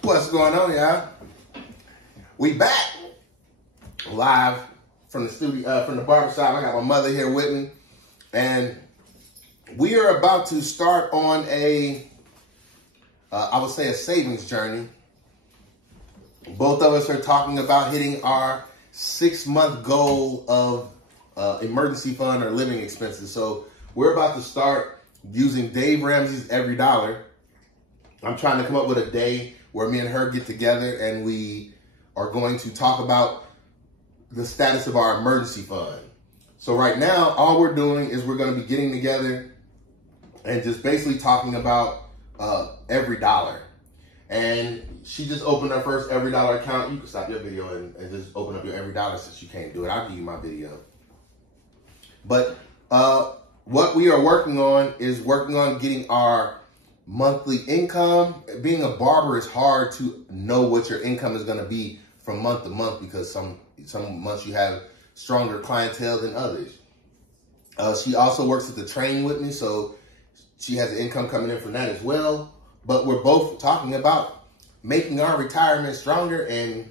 What's going on, y'all? We back live from the studio, from the barbershop. I got my mother here with me, and we are about to start on I would say a savings journey. Both of us are talking about hitting our 6-month goal of emergency fund or living expenses. So we're about to start using Dave Ramsey's Every Dollar. I'm trying to come up with a day where me and her get together and we are going to talk about the status of our emergency fund. So right now, all we're doing is we're going to be getting together and just basically talking about every dollar. And she just opened her first Every Dollar account. You can stop your video and just open up your Every Dollar since you can't do it. I'll give you my video. But what we are working on is getting our monthly income. Being a barber is hard to know what your income is going to be from month to month because some months you have stronger clientele than others. She also works at the train with me, so she has an income coming in from that as well. But we're both talking about making our retirement stronger and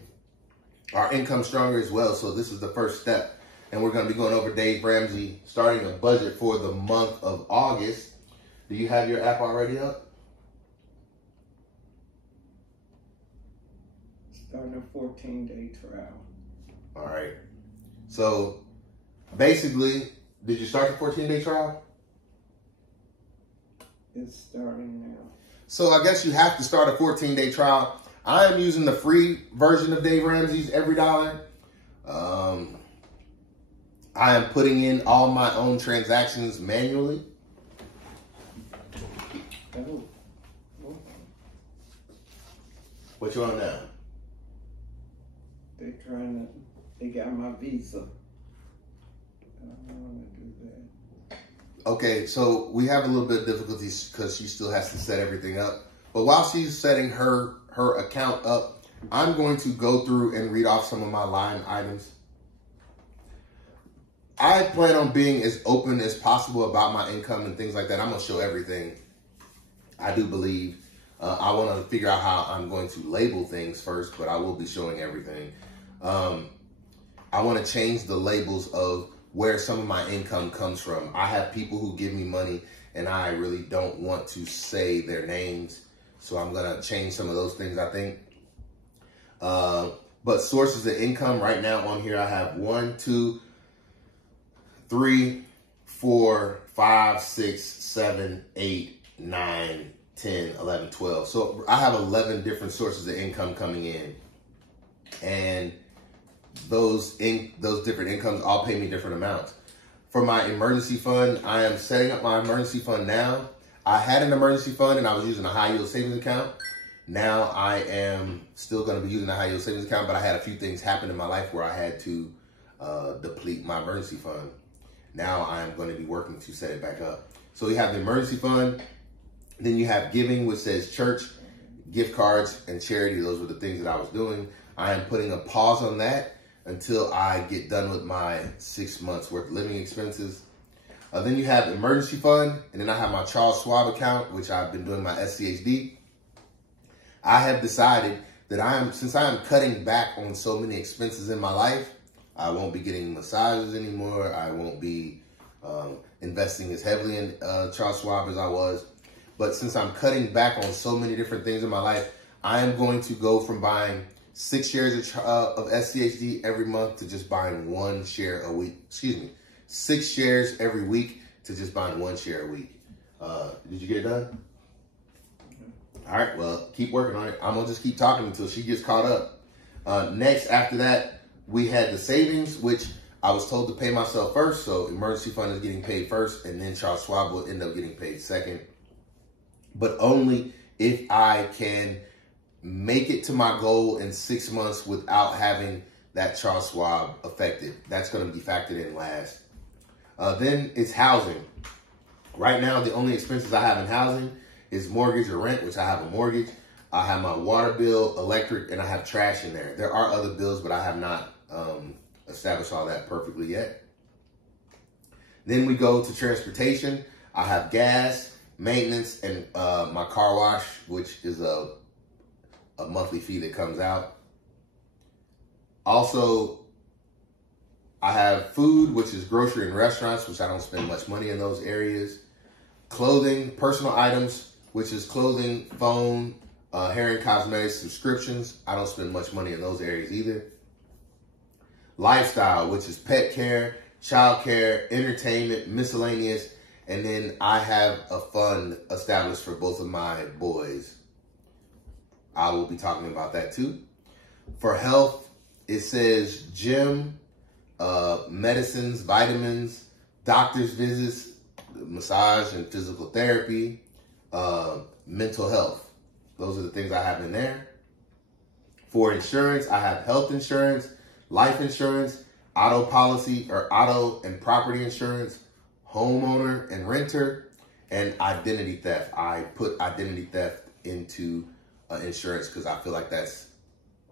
our income stronger as well. So this is the first step. And we're going to be going over Dave Ramsey, starting a budget for the month of August. Do you have your app already up? Starting a 14-day trial. All right. So basically, did you start the 14-day trial? It's starting now. So I guess you have to start a 14-day trial. I am using the free version of Dave Ramsey's Every Dollar. I am putting in all my own transactions manually. Oh. What you on now? They got my visa. I don't want to do that. Okay, so we have a little bit of difficulties because she still has to set everything up. But while she's setting her account up, I'm going to go through and read off some of my line items. I plan on being as open as possible about my income and things like that. I'm going to show everything. I do believe. I want to figure out how I'm going to label things first, but I will be showing everything. I want to change the labels of where some of my income comes from. I have people who give me money and I really don't want to say their names. So I'm going to change some of those things, I think. But sources of income right now on here, I have 1, 2, 3, 4, 5, 6, 7, 8, 9, 10, 11, 12. So I have 11 different sources of income coming in. And those different incomes all pay me different amounts. For my emergency fund, I am setting up my emergency fund now. I had an emergency fund and I was using a high yield savings account. Now I am still going to be using a high yield savings account, but I had a few things happen in my life where I had to deplete my emergency fund. Now I'm going to be working to set it back up. So you have the emergency fund. Then you have giving, which says church, gift cards, and charity. Those were the things that I was doing. I am putting a pause on that until I get done with my 6 months worth of living expenses. Then you have emergency fund, and then I have my Charles Schwab account, which I've been doing my SCHD. I have decided that since I am cutting back on so many expenses in my life, I won't be getting massages anymore. I won't be investing as heavily in Charles Schwab as I was. But since I'm cutting back on so many different things in my life, I am going to go from buying 6 shares of SCHD every month to just buying 1 share a week. 6 shares every week to just buying 1 share a week. Did you get it done? All right, well, keep working on it. I'm going to just keep talking until she gets caught up. Next, after that, we had the savings, which I was told to pay myself first. So emergency fund is getting paid first, and then Charles Schwab will end up getting paid second. But only if I can make it to my goal in 6 months without having that Charles Schwab affected. That's going to be factored in last. Then it's housing. Right now, the only expenses I have in housing is mortgage or rent, which I have a mortgage. I have my water bill, electric, and I have trash in there. There are other bills, but I have not established all that perfectly yet. Then we go to transportation. I have gas, maintenance, and my car wash, which is a monthly fee that comes out. Also, I have food, which is grocery and restaurants, which I don't spend much money in those areas. Clothing, personal items, which is clothing, phone, hair and cosmetics, subscriptions. I don't spend much money in those areas either. Lifestyle, which is pet care, child care, entertainment, miscellaneous, and then I have a fund established for both of my boys. I will be talking about that too. For health, it says gym, medicines, vitamins, doctor's visits, massage and physical therapy, mental health. Those are the things I have in there. For insurance, I have health insurance, life insurance, auto policy or auto and property insurance, homeowner and renter, and identity theft. I put identity theft into insurance because I feel like that's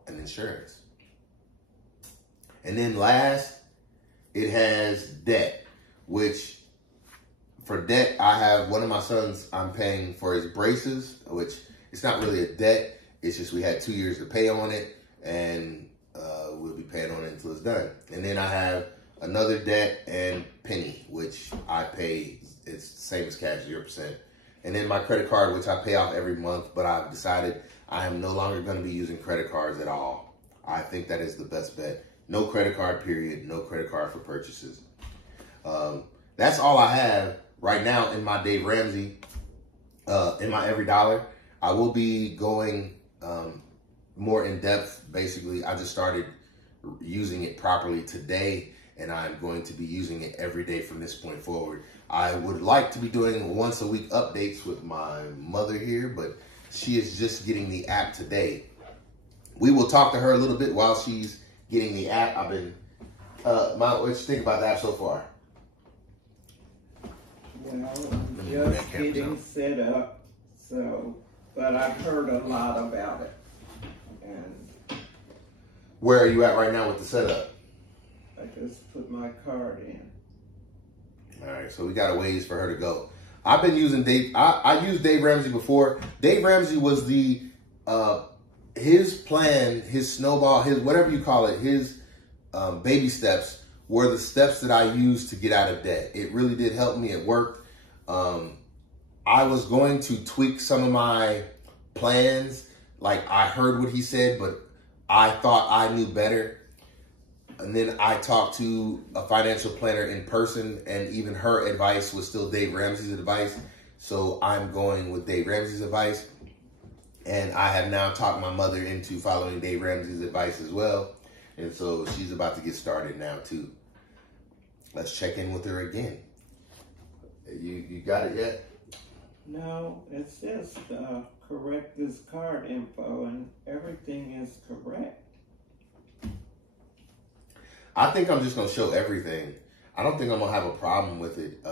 an insurance. And then last, it has debt, which for debt, I have one of my sons, I'm paying for his braces, which it's not really a debt. It's just we had 2 years to pay on it, and we'll be paying on it until it's done. And then I have another debt and Penny, which I pay, it's the same as cash, 0%. And then my credit card, which I pay off every month, but I've decided I am no longer going to be using credit cards at all. I think that is the best bet. No credit card, period. No credit card for purchases. That's all I have right now in my Dave Ramsey, in my Every Dollar. I will be going more in depth. Basically, I just started using it properly today, and I'm going to be using it every day from this point forward. I would like to be doing once a week updates with my mother here, but she is just getting the app today. We will talk to her a little bit while she's getting the app. I've been, what you think about the app so far? Well, I'm just getting set up, so, but I've heard a lot about it. And where are you at right now with the setup? I just put my card in. All right, so we got a ways for her to go. I've been using Dave. I used Dave Ramsey before. Dave Ramsey was the his plan, his snowball, his whatever you call it, his baby steps were the steps that I used to get out of debt. It really did help me. It worked. I was going to tweak some of my plans. Like I heard what he said, but I thought I knew better. And then I talked to a financial planner in person, and even her advice was still Dave Ramsey's advice. So I'm going with Dave Ramsey's advice. And I have now talked my mother into following Dave Ramsey's advice as well. And so she's about to get started now too. Let's check in with her again. You got it yet? No, it says correct this card info, and everything is correct. I think I'm just going to show everything. I don't think I'm going to have a problem with it.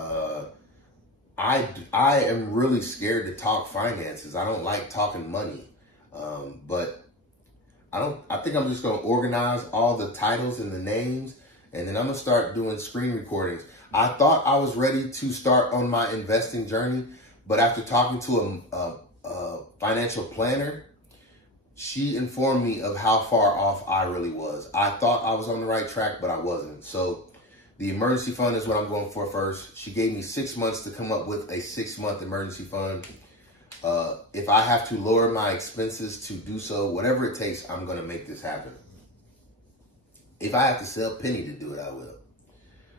I am really scared to talk finances. I don't like talking money. But I think I'm just going to organize all the titles and the names, and then I'm going to start doing screen recordings. I thought I was ready to start on my investing journey, but after talking to a financial planner, she informed me of how far off I really was. I thought I was on the right track, but I wasn't. So the emergency fund is what I'm going for first. She gave me 6 months to come up with a 6-month emergency fund. If I have to lower my expenses to do so, whatever it takes, I'm going to make this happen. If I have to sell Penny to do it, I will.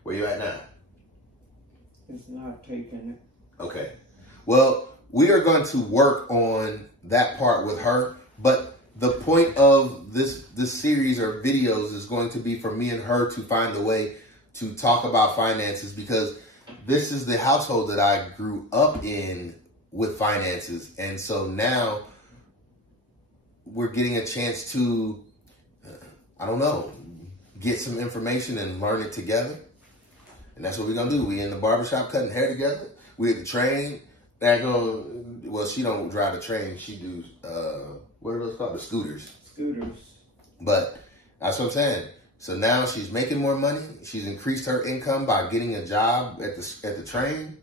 Where you at now? It's not taking it. Okay. Well, we are going to work on that part with her. But the point of this series or videos is going to be for me and her to find a way to talk about finances, because this is the household that I grew up in with finances. And so now we're getting a chance to, I don't know, get some information and learn it together. And that's what we're going to do. We in the barbershop cutting hair together. We at the train. Well, she don't drive the train. She do, what are those called? The scooters. Scooters. But that's what I'm saying. So now she's making more money. She's increased her income by getting a job at the train.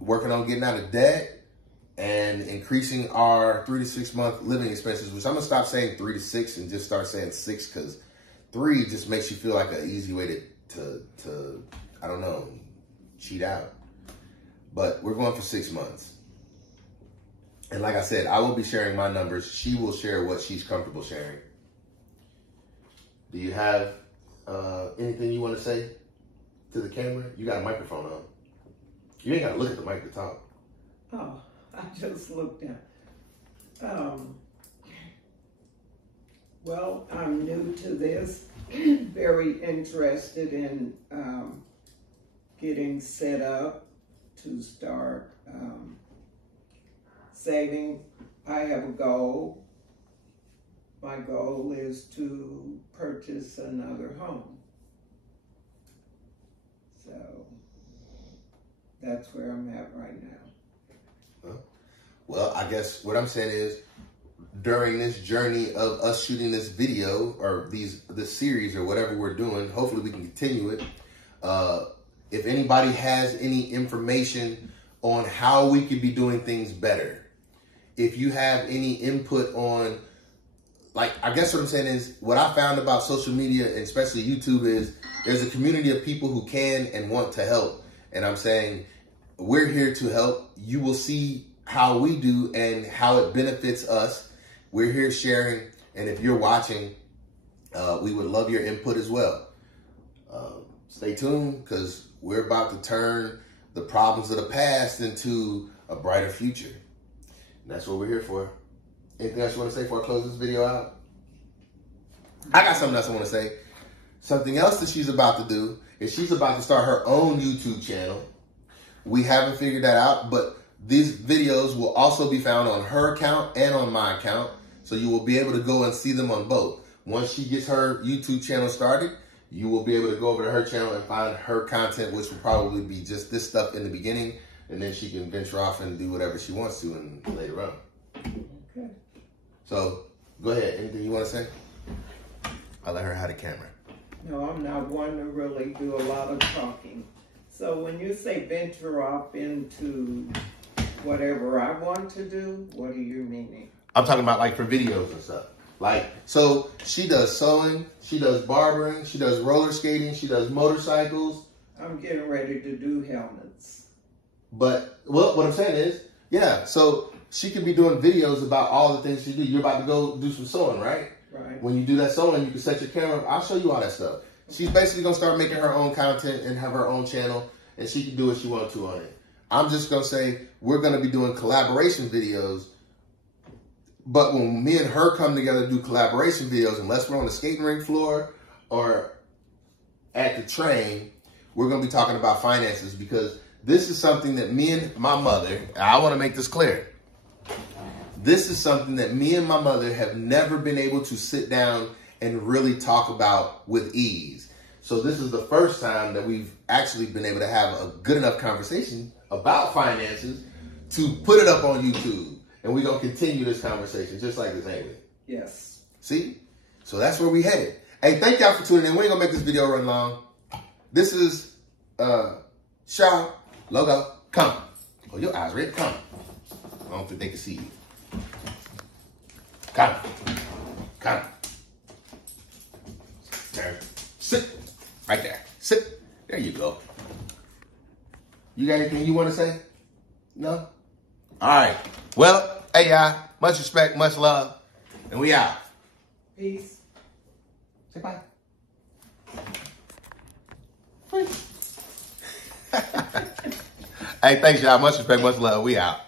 working on getting out of debt and increasing our 3 to 6 month living expenses, which I'm gonna stop saying 3 to 6 and just start saying 6, because 3 just makes you feel like an easy way to I don't know, cheat out. But we're going for 6 months. And like I said, I will be sharing my numbers. She will share what she's comfortable sharing. Do you have anything you want to say to the camera? You got a microphone on. You ain't got to look at the mic to talk. Oh, I just looked at. Well, I'm new to this. Very interested in getting set up to start saving. I have a goal. My goal is to purchase another home. So that's where I'm at right now. Well, I guess what I'm saying is, during this journey of us shooting this video or this series or whatever we're doing, hopefully we can continue it. If anybody has any information on how we could be doing things better, if you have any input on, like, I guess what I'm saying is, what I found about social media, and especially YouTube, is there's a community of people who can and want to help. And I'm saying, we're here to help. You will see how we do and how it benefits us. We're here sharing, and if you're watching, we would love your input as well. Stay tuned, because we're about to turn the problems of the past into a brighter future. And that's what we're here for. Anything else you want to say before I close this video out? I got something else I want to say. Something else that she's about to do is she's about to start her own YouTube channel. We haven't figured that out, but these videos will also be found on her account and on my account. So you will be able to go and see them on both. Once she gets her YouTube channel started, you will be able to go over to her channel and find her content, which will probably be just this stuff in the beginning. And then she can venture off and do whatever she wants to and later on. Okay. So go ahead. Anything you want to say? I'll let her have the camera. No, I'm not one to really do a lot of talking. So when you say venture off into whatever I want to do, what are you meaning? I'm talking about like for videos and stuff. Like, so she does sewing, she does barbering, she does roller skating, she does motorcycles. I'm getting ready to do helmets. But well, what I'm saying is, yeah, so she could be doing videos about all the things she do. You're about to go do some sewing, right? Right. When you do that sewing, you can set your camera up. I'll show you all that stuff. She's basically going to start making her own content and have her own channel, and she can do what she wants to on it. I'm just going to say we're going to be doing collaboration videos. But when me and her come together to do collaboration videos, unless we're on the skating rink floor or at the train, we're going to be talking about finances, because this is something that me and my mother, I want to make this clear. This is something that me and my mother have never been able to sit down and really talk about with ease. So this is the first time that we've actually been able to have a good enough conversation about finances to put it up on YouTube. And we're going to continue this conversation just like this, ain't we? Yes. See? So that's where we headed. Hey, thank y'all for tuning in. We ain't going to make this video run long. This is Shaw Logo. Come. Oh, your eyes red. Come. I don't think they can see you. Come. Come. Turn. Sit. Right there. Sit. There you go. You got anything you want to say? No? All right. Well, hey, y'all. Much respect, much love. And we out. Peace. Say bye. Hey, thanks, y'all. Much respect, much love. We out.